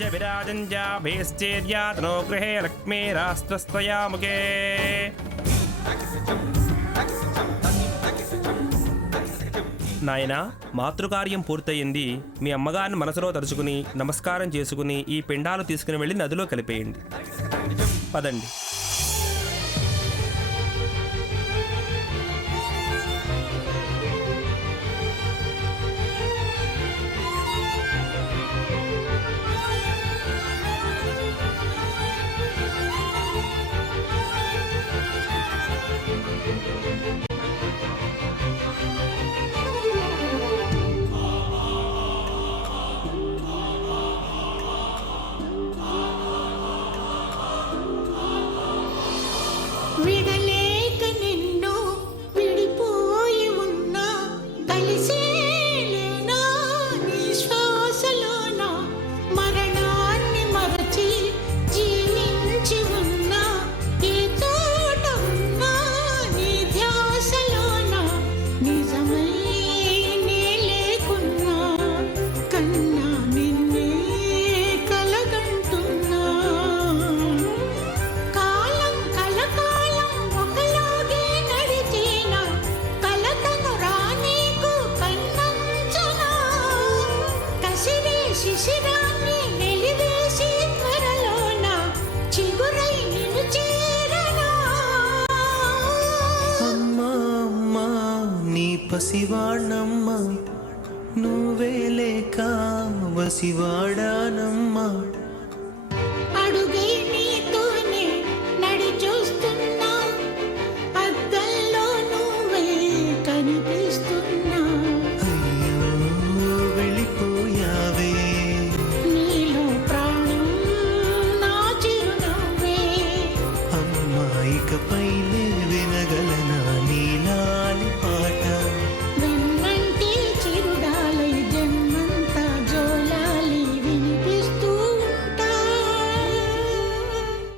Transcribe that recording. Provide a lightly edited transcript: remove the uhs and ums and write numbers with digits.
च विराजं च भेश्चेर्यातनो गृहे लक्ष्मीरास्त्रस्तया मुखे। నాయనా, మాతృకార్యం పూర్తయింది. మీ అమ్మగారిని మనసులో తలుచుకుని నమస్కారం చేసుకుని ఈ పిండాలు తీసుకుని వెళ్ళి నదిలో కలిపేయండి. పదండి. విడలేక నిన్ను విడిపోయి ఉన్నా కలిసేలేనా నీ శ్వాసలోన మరణాన్ని మరచి జీవించి ఉన్నా ఏ తోట ఉన్నా నీ ధ్యాసలోన నిజమై నే లేకున్నా కన్నా నిన్నే కలగంటున్నా కాలం కలకాలం ఒకలాగే నడిచిన కలతను రానీకు కన్నంచనా కసిరే శిశిరాన్ని వెలివేసి త్వరలోన చిగురై నిన్ను చేరనా. అమ్మా అమ్మా నీ పసివాణమ్మ, నువ్వే లేక వసివాడానమ్మా.